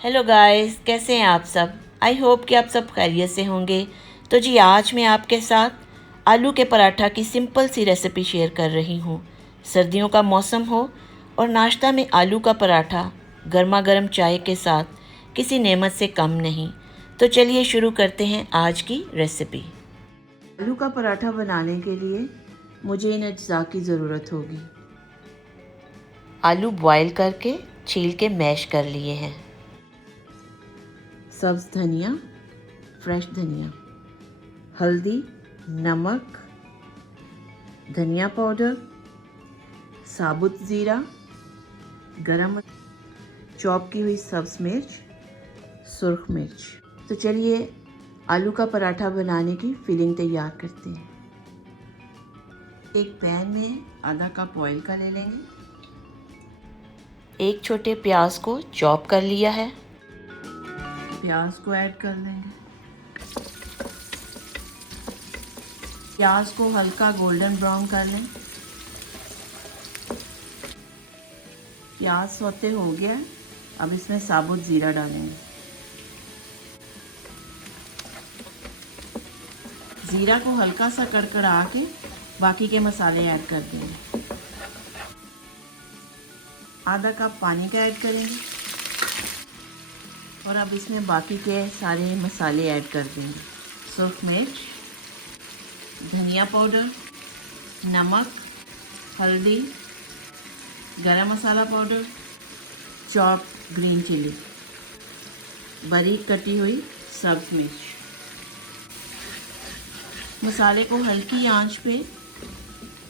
Hello guys, कैसे हैं आप सब। आई होप कि आप सब खैरियत से होंगे। तो जी आज मैं आपके साथ आलू के पराठा की सिंपल सी रेसिपी शेयर कर रही हूँ। सर्दियों का मौसम हो और नाश्ता में आलू का पराठा गर्मा गर्म चाय के साथ किसी नेमत से कम नहीं। तो चलिए शुरू करते हैं आज की रेसिपी। आलू का पराठा बनाने के लिए मुझे इन अज्जा की ज़रूरत होगी। आलू बॉयल करके छील के मैश कर लिए हैं। सब्ज़ धनिया, फ्रेश धनिया, हल्दी, नमक, धनिया पाउडर, साबुत ज़ीरा, गरम, चॉप की हुई सब्ज़ मिर्च, सुर्ख मिर्च। तो चलिए आलू का पराठा बनाने की फिलिंग तैयार करते हैं। एक पैन में आधा कप ऑयल का ले लेंगे। एक छोटे प्याज को चॉप कर लिया है। प्याज को ऐड कर लेंगे। प्याज को हल्का गोल्डन ब्राउन कर लें। प्याज सौते हो गया, अब इसमें साबुत ज़ीरा डालेंगे। ज़ीरा को हल्का सा कड़कड़ा के बाकी के मसाले ऐड कर देंगे। आधा कप पानी का ऐड करेंगे और अब इसमें बाकी के सारे मसाले ऐड कर देंगे। सुर्ख मिर्च, धनिया पाउडर, नमक, हल्दी, गरम मसाला पाउडर, चॉप ग्रीन चिली, बारीक कटी हुई सब्ज़ मिर्च। मसाले को हल्की आंच पे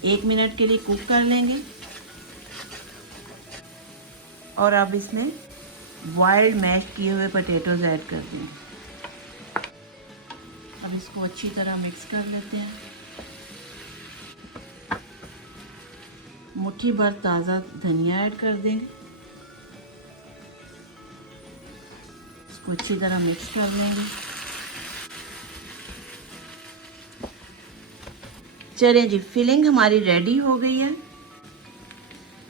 1 मिनट के लिए कुक कर लेंगे और अब इसमें बॉइल्ड मैश किए हुए पोटैटोज़ ऐड कर देंगे। अब इसको अच्छी तरह मिक्स कर लेते हैं। मुट्ठी भर ताज़ा धनिया ऐड कर देंगे। इसको अच्छी तरह मिक्स कर लेंगे। चलिए जी, फिलिंग हमारी रेडी हो गई है।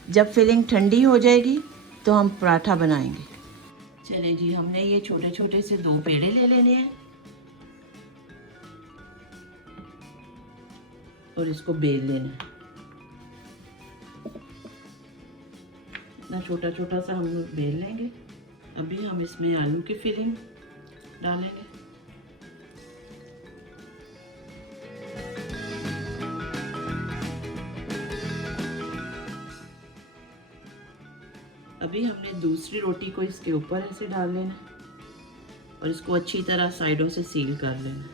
जब फिलिंग ठंडी हो जाएगी तो हम पराठा बनाएंगे। चलिए जी, हमने ये छोटे छोटे से 2 पेड़े ले लेने हैं और इसको बेल लेना है। इतना छोटा छोटा सा हम लोग बेल लेंगे। अभी हम इसमें आलू की फिलिंग डालेंगे। अभी हमने दूसरी रोटी को इसके ऊपर ऐसे डाल लेना और इसको अच्छी तरह साइडों से सील कर लेना।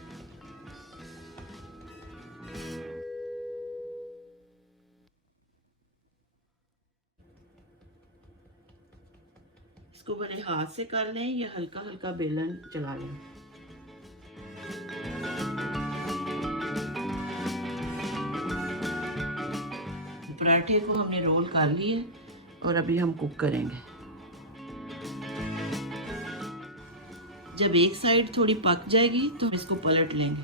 इसको बड़े हाथ से कर लें या हल्का हल्का बेलन चला लें। पराठे को हमने रोल कर लिए और अभी हम कुक करेंगे। जब एक साइड थोड़ी पक जाएगी तो हम इसको पलट लेंगे।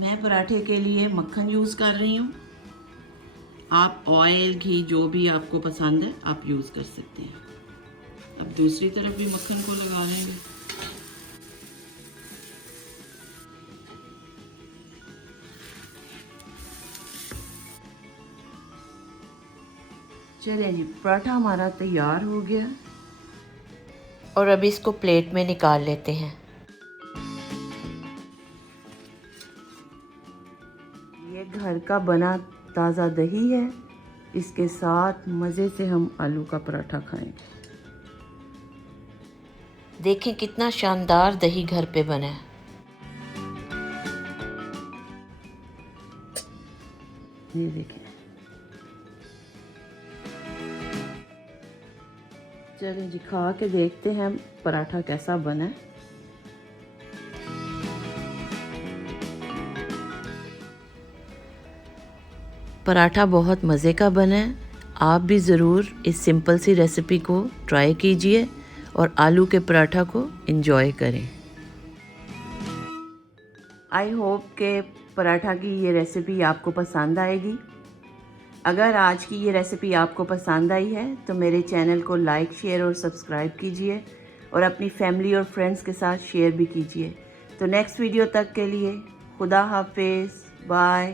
मैं पराठे के लिए मक्खन यूज़ कर रही हूँ। आप ऑयल, घी जो भी आपको पसंद है आप यूज़ कर सकते हैं। अब दूसरी तरफ भी मक्खन को लगा लेंगे। चलिए जी, पराठा हमारा तैयार हो गया और अभी इसको प्लेट में निकाल लेते हैं। ये घर का बना ताज़ा दही है, इसके साथ मज़े से हम आलू का पराठा खाएंगे। देखें कितना शानदार दही घर पे बना है। ये देखें। चलिए जी, खा के देखते हैं पराठा कैसा बना है। पराठा बहुत मज़े का बना है। आप भी ज़रूर इस सिंपल सी रेसिपी को ट्राई कीजिए और आलू के पराठा को एंजॉय करें। आई होप के पराठा की ये रेसिपी आपको पसंद आएगी। अगर आज की ये रेसिपी आपको पसंद आई है तो मेरे चैनल को लाइक, शेयर और सब्सक्राइब कीजिए और अपनी फैमिली और फ्रेंड्स के साथ शेयर भी कीजिए। तो नेक्स्ट वीडियो तक के लिए खुदा हाफिज़, बाय।